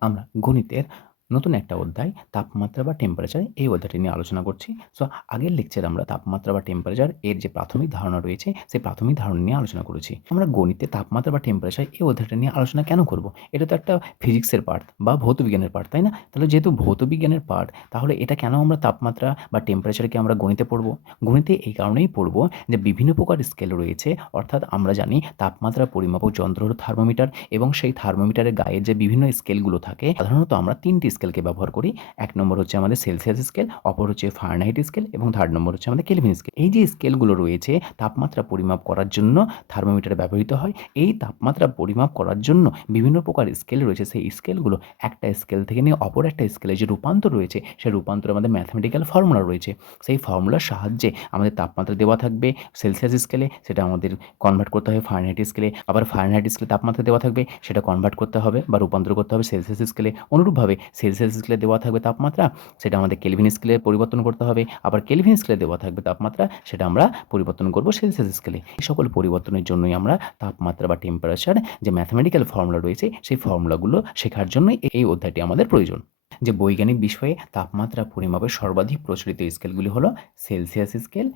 আমরা গণিতের নতুন একটা অধ্যায়, তাপমাত্রা বা টেম্পারেচার এই অধ্যায়টি নিয়ে আলোচনা করছি। সো আগের লেকচারে আমরা তাপমাত্রা বা টেম্পারেচার এর যে প্রাথমিক ধারণা রয়েছে, সেই প্রাথমিক ধারণা নিয়ে আলোচনা করেছি। আমরা গণিতে তাপমাত্রা বা টেম্পারেচার এই অধ্যায়টা নিয়ে আলোচনা কেন করব? এটা তো একটা ফিজিক্সের পার্ট বা ভৌত বিজ্ঞানের পার্ট তাই না? তাহলে যেহেতু ভৌত বিজ্ঞানের পার্ট তাহলে এটা কেন আমরা তাপমাত্রা বা টেম্পারেচারকে আমরা গণিতে পড়ব? গণিতে এই কারণেই পড়ব যে বিভিন্ন প্রকার স্কেল রয়েছে, অর্থাৎ আমরা জানি তাপমাত্রা, পরিমাপক যন্ত্র হলো থার্মোমিটার এবং সেই থার্মোমিটারের গায়ে যে বিভিন্ন স্কেলগুলো থাকে, সাধারণত আমরা তিনটি স্কেলকে ব্যবহার করি, এক নম্বর হচ্ছে আমাদের সেলসিয়াস স্কেল অপর হচ্ছে ফারেনহাইট স্কেল এবং থার্ড নম্বর হচ্ছে আমাদের কেলভিন স্কেল এই যে স্কেলগুলো রয়েছে, তাপমাত্রা পরিমাপ করার জন্য থার্মোমিটার ব্যবহৃত হয়। এই তাপমাত্রা পরিমাপ করার জন্য বিভিন্ন প্রকার স্কেল রয়েছে। সেই স্কেলগুলো একটা স্কেল থেকে নিয়ে অপর একটা স্কেলে যে রূপান্তর রয়েছে সেই রূপান্তর আমাদের ম্যাথমেটিক্যাল ফর্মুলা রয়েছে। সেই ফর্মুলার সাহায্যে আমাদের তাপমাত্রা দেওয়া থাকবে সেলসিয়াস স্কেলে সেটা আমাদের কনভার্ট করতে হবে ফারেনহাইট স্কেলে আবার ফারেনহাইট স্কেলে তাপমাত্রা দেওয়া থাকবে, সেটা কনভার্ট করতে হবে বা রূপান্তর করতে হবে সেলসিয়াস স্কেলে অনুরূপভাবে সেলসিয়াস স্কেলে দেওয়া থাকবে তাপমাত্রা, সেটা আমাদের কেলভিন স্কেলে পরিবর্তন করতে হবে। আবার কেলভিন স্কেলে দেওয়া থাকবে তাপমাত্রা, সেটা আমরা পরিবর্তন করব সেলসিয়াস স্কেলে এই সকল পরিবর্তনের জন্যই আমরা তাপমাত্রা বা টেম্পারেচার যে ম্যাথমেটিক্যাল ফর্মুলা রয়েছে, সেই ফর্মুলাগুলো শেখার জন্যই এই অধ্যায়টি আমাদের প্রয়োজন। যে বৈজ্ঞানিক বিষয়ে তাপমাত্রা পরিমাপের সর্বাধিক প্রচলিত স্কেলগুলি হলো সেলসিয়াস স্কেল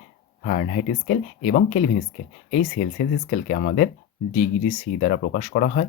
ফারেনহাইট স্কেল এবং কেলভিন স্কেল এই সেলসিয়াস স্কেলকে আমাদের ডিগ্রি সি দ্বারা প্রকাশ করা হয়।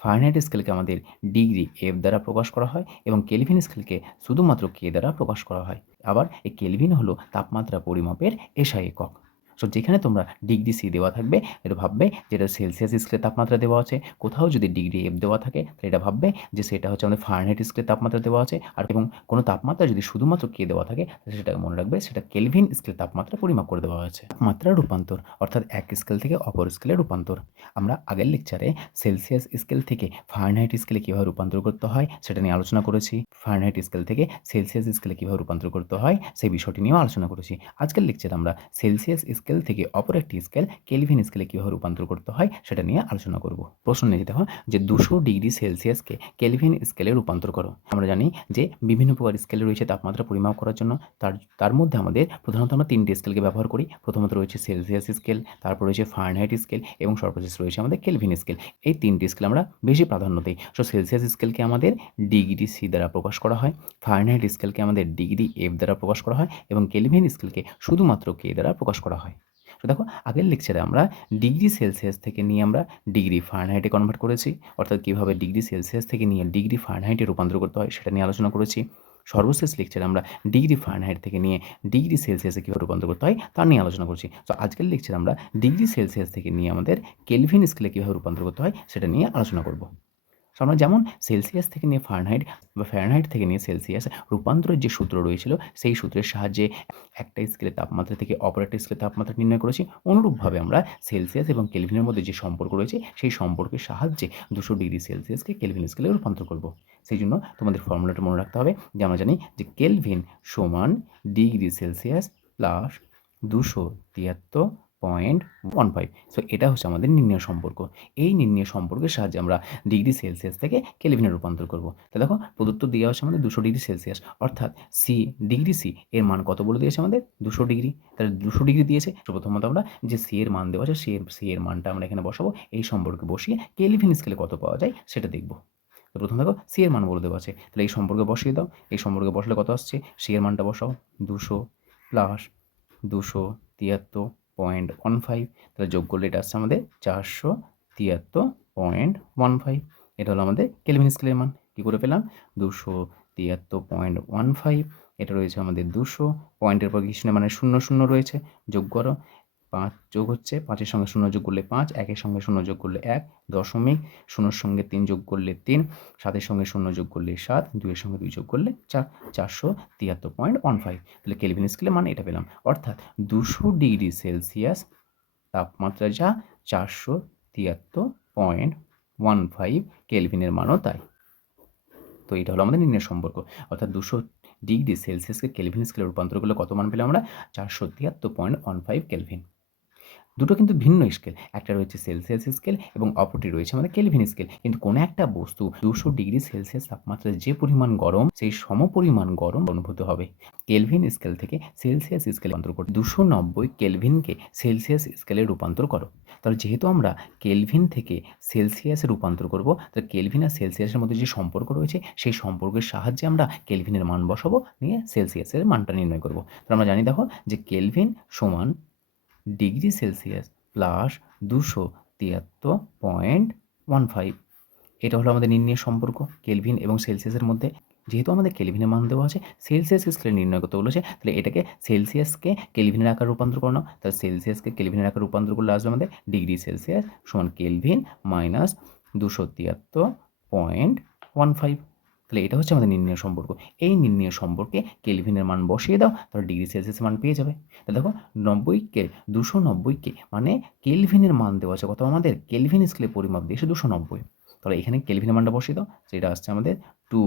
ফারেনহাইট স্কেলকে আমাদের ডিগ্রি এফ দ্বারা প্রকাশ করা হয় এবং কেলভিন স্কেলকে শুধুমাত্র কে দ্বারা প্রকাশ করা হয়। আবার এই কেলভিন হলো তাপমাত্রা পরিমাপের এসআই একক। সো যেখানে তোমরা ডিগ্রি সি দেওয়া থাকবে, এটা ভাববে যে এটা সেলসিয়াস স্কেলের তাপমাত্রা দেওয়া আছে। কোথাও যদি ডিগ্রি এফ দেওয়া থাকে, তাহলে এটা ভাববে যে সেটা হচ্ছে আমাদের ফারেনহাইট স্কেলের তাপমাত্রা দেওয়া আছে। আর এবং কোনো তাপমাত্রা যদি শুধুমাত্র কে দেওয়া থাকে, তাহলে সেটা মনে রাখবে সেটা কেলভিন স্কেল তাপমাত্রা পরিমাপ করে দেওয়া হয়েছে। তাপমাত্রা রূপান্তর, অর্থাৎ এক স্কেল থেকে অপর স্কেলে রূপান্তর। আমরা আগের লেকচারে সেলসিয়াস স্কেল থেকে ফারেনহাইট স্কেলে কীভাবে রূপান্তর করতে হয়, সেটা নিয়ে আলোচনা করেছি। ফারেনহাইট স্কেল থেকে সেলসিয়াস স্কেলে কীভাবে রূপান্তর করতে হয়, সেই বিষয়টি নিয়েও আলোচনা করেছি। আজকের লেকচারে আমরা সেলসিয়াস স্কেল থেকে অপর একটি স্কেল কেলভিন স্কেলে কীভাবে রূপান্তর করতে হয় সেটা নিয়ে আলোচনা করব। প্রশ্ন নিয়ে যেতে হয় যে দুশো ডিগ্রি সেলসিয়াসকে কেলভিন স্কেলে রূপান্তর করো। আমরা জানি যে বিভিন্ন প্রকার স্কেল রয়েছে তাপমাত্রা পরিমাপ করার জন্য। তার তার মধ্যে আমাদের প্রধানত আমরা তিনটি স্কেলকে ব্যবহার করি। প্রথমত রয়েছে সেলসিয়াস স্কেল তারপর রয়েছে ফারেনহাইট স্কেল এবং সর্বশেষ রয়েছে আমাদের কেলভিন স্কেল এই তিনটি স্কেল আমরা বেশি প্রাধান্য দিই। সো সেলসিয়াস স্কেলকে আমাদের ডিগ্রি সি দ্বারা প্রকাশ করা হয় ফারেনহাইট স্কেলকে আমাদের ডিগ্রি এফ দ্বারা প্রকাশ করা হয় এবং কেলভিন স্কেলকে শুধুমাত্র কে দ্বারা প্রকাশ করা হয়। তো দেখো, আগের লেকচারে আমরা ডিগ্রি সেলসিয়াস থেকে নিয়ে আমরা ডিগ্রি ফারেনহাইটে কনভার্ট করেছি। অর্থাৎ কীভাবে ডিগ্রি সেলসিয়াস থেকে নিয়ে ডিগ্রি ফারেনহাইটে রূপান্তর করতে হয় সেটা নিয়ে আলোচনা করেছি। সর্বশেষ লেকচারে আমরা ডিগ্রি ফারেনহাইট থেকে নিয়ে ডিগ্রি সেলসিয়াসে কীভাবে রূপান্তর করতে হয় তা নিয়ে আলোচনা করছি। তো আজকের লেকচারে আমরা ডিগ্রি সেলসিয়াস থেকে নিয়ে আমাদের কেলভিন স্কেলে কীভাবে রূপান্তর করতে হয় সেটা নিয়ে আলোচনা করব। আমরা যেমন সেলসিয়াস থেকে নিয়ে ফারেনহাইট বা ফ্যারেনহাইট থেকে নিয়ে সেলসিয়াস রূপান্তরের যে সূত্র রয়েছিল, সেই সূত্রের সাহায্যে একটা স্কেলের তাপমাত্রা থেকে অপর একটা স্কেলের তাপমাত্রা নির্ণয় করেছি। অনুরূপভাবে আমরা সেলসিয়াস এবং কেলভিনের মধ্যে যে সম্পর্ক রয়েছে, সেই সম্পর্কের সাহায্যে দুশো ডিগ্রি সেলসিয়াসকে কেলভিন স্কেলে রূপান্তর করব। সেই জন্য তোমাদের ফর্মুলাটা মনে রাখতে হবে যে আমরা জানি যে কেলভিন সমান ডিগ্রি সেলসিয়াস প্লাস দুশো তিয়াত্তর পয়েন্ট ওয়ান ফাইভ সো এটা হচ্ছে আমাদের নির্ণয় সম্পর্ক। এই নির্ণয় সম্পর্কের সাহায্যে আমরা ডিগ্রি সেলসিয়াস থেকে কেলভিনে রূপান্তর করব। তাহলে দেখো, প্রদত্ত দেওয়া হচ্ছে আমাদের দুশো ডিগ্রি সেলসিয়াস অর্থাৎ সি ডিগ্রি সি এর মান কত বলে দিয়েছে আমাদের? দুশো ডিগ্রি তাহলে দুশো ডিগ্রি দিয়েছে। তো প্রথমত আমরা যে সি এর মান দেওয়া আছে সি সি এর মানটা আমরা এখানে বসাবো। এই সম্পর্কে বসিয়ে কেলভিন স্কেলে কত পাওয়া যায় সেটা দেখব। তো প্রথম দেখো সি এর মান বলে দেওয়া আছে। তাহলে এই সম্পর্কে বসিয়ে দাও। এই সম্পর্কে বসলে কত আসছে? সি এর মানটা বসাও। দুশো প্লাস দুশো তিয়াত্তর পয়েন্ট ওয়ান ফাইভ, তাহলে যোগ করলে এটা আসছে আমাদের চারশো তিয়াত্তর পয়েন্ট ওয়ান ফাইভ। এটা হলো আমাদের কেলভিন স্কেলের মান, কী করে পেলাম? দুশো তিয়াত্তর পয়েন্ট ওয়ান ফাইভ। এটা রয়েছে আমাদের দুশো, পয়েন্টের পর কিছু মানে শূন্য শূন্য রয়েছে। যোগ করো। পাঁচ যোগ হচ্ছে পাঁচের সঙ্গে শূন্য যোগ করলে পাঁচ, একের সঙ্গে শূন্য যোগ করলে এক দশমিক, শূন্যর সঙ্গে তিন যোগ করলে তিন, সাতের সঙ্গে শূন্য যোগ করলে সাত, দুইয়ের সঙ্গে দুই যোগ করলে চার, চারশো তিয়াত্তর পয়েন্ট ওয়ান ফাইভ তাহলে কেলভিন স্কেলে মানে এটা পেলাম। অর্থাৎ দুশো ডিগ্রি সেলসিয়াস তাপমাত্রা যা চারশো তিয়াত্তর পয়েন্ট ওয়ান ফাইভ কেলভিনের মানও তাই। তো এটা হলো আমাদের নির্ণয় সম্পর্ক। অর্থাৎ দুশো ডিগ্রি সেলসিয়াসকে কেলভিন স্কেলে রূপান্তর করলে কত মান পেলাম আমরা? চারশো তিয়াত্তর পয়েন্ট ওয়ান ফাইভ কেলভিন দুটো কিন্তু ভিন্ন স্কেল একটা রয়েছে সেলসিয়াস স্কেল এবং অপরটি রয়েছে আমাদের কেলভিন স্কেল কিন্তু কোনো একটা বস্তু দুশো ডিগ্রি সেলসিয়াস তাপমাত্রায় যে পরিমাণ গরম, সেই সম পরিমাণ গরম অনুভূত হবে। কেলভিন স্কেল থেকে সেলসিয়াস স্কেলে রূপান্তর করো। দুশো নব্বই কেলভিনকে সেলসিয়াস স্কেলে রূপান্তর করো। তাহলে যেহেতু আমরা কেলভিন থেকে সেলসিয়াসে রূপান্তর করব, তাহলে কেলভিন আর সেলসিয়াসের মধ্যে যে সম্পর্ক রয়েছে, সেই সম্পর্কের সাহায্যে আমরা কেলভিনের মান বসাবো, নিয়ে সেলসিয়াসের মানটা নির্ণয় করব। তো আমরা জানি দেখো যে কেলভিন সমান ডিগ্রি সেলসিয়াস প্লাস দুশো তিয়াত্তর পয়েন্ট ওয়ান ফাইভ। এটা হলো আমাদের নির্ণয়ের সম্পর্ক কেলভিন এবং সেলসিয়াসের মধ্যে। যেহেতু আমাদের কেলভিনের মান দেওয়া আছে, সেলসিয়াস স্কেলে নির্ণয় করতে বলেছে, তাহলে এটাকে সেলসিয়াসকে কেলভিনের আকার রূপান্তর করানো তাহলে সেলসিয়াসকে কেলভিনের আকার রূপান্তর করলে আসবে আমাদের ডিগ্রি সেলসিয়াস সমান কেলভিন মাইনাস দুশো তিয়াত্তর পয়েন্ট ওয়ান ফাইভ। তাহলে এটা হচ্ছে আমাদের নির্ণয় সম্পর্ক। এই নির্ণয় সম্পর্কে কেলভিনের মান বসিয়ে দাও, তাহলে ডিগ্রি সেলসিয়াসের মান পেয়ে যাবে। তাহলে দেখো, নব্বইকে, দুশো নব্বইকে মানে কেলভিনের মান দেওয়া আছে। কত আমাদের কেলভিন স্কেলে পরিমাপ দিয়েছে দুশো নব্বই। তাহলে এখানে কেলভিনের মানটা বসিয়ে দাও যেটা আসছে আমাদের two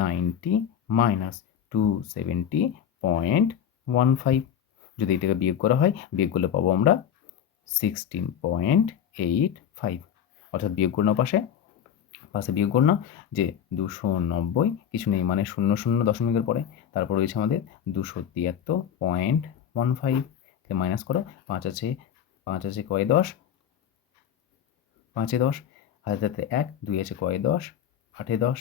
ninety minus two seventy point one five যদি এটাকে বিয়োগ করা হয়, বিয়োগ করলে পাবো আমরা সিক্সটিন পয়েন্ট এইট ফাইভ অর্থাৎ বিয়োগ করুন পাশে। পাশে বিয়োগ করুন যে দুশো নব্বই, কিছু নেই মানে শূন্য শূন্য দশমিকের পরে। তারপর রয়েছে আমাদের দুশো তিয়াত্তর পয়েন্ট ওয়ান ফাইভ মাইনাস করো, পাঁচ আছে পাঁচ আছে কয় দশ? পাঁচে দশ, হাজার এক, দুই আছে কয় দশ? আটে দশ,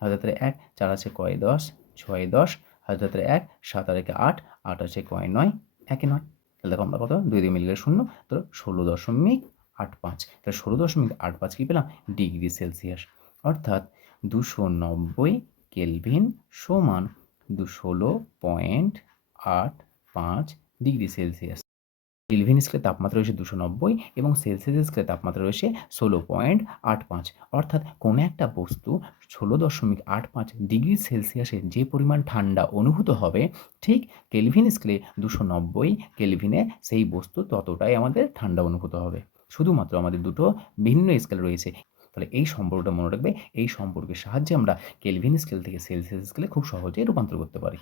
হাজার এক, চার আছে কয় দশ? ছয় দশ, হাজার এক, সাত আর একে আট আট আছে কয় নয়, একে নয়। তাহলে দেখো আমরা কত? দুই দুই মিলিয়ে শূন্য তো ষোলো দশমিক আট পাঁচ। তাহলে ষোলো দশমিক আট পাঁচ কী পেলাম? Degree Celsius. অর্থাৎ দুশো নব্বই কেলভিন সমান দু ষোলো পয়েন্ট আট পাঁচ ডিগ্রি সেলসিয়াস। কেলভিন স্কেলে তাপমাত্রা রয়েছে দুশো নব্বই এবং সেলসিয়াস স্কেলে তাপমাত্রা রয়েছে ষোলো পয়েন্ট আট পাঁচ। অর্থাৎ কোনো একটা বস্তু ষোলো দশমিক আট পাঁচ ডিগ্রি সেলসিয়াসে যে পরিমাণ ঠান্ডা অনুভূত হবে, ঠিক কেলভিন স্কেলে দুশো নব্বই কেলভিনে সেই বস্তু ততটাই আমাদের ঠান্ডা অনুভূত হবে। শুধুমাত্র আমাদের দুটো ভিন্ন স্কেল রয়েছে। তাহলে এই সম্পর্কটা মনে রাখবে, এই সম্পর্কের সাহায্যে আমরা কেলভিন স্কেল থেকে সেলসিয়াস স্কেলে খুব সহজেই রূপান্তর করতে পারি।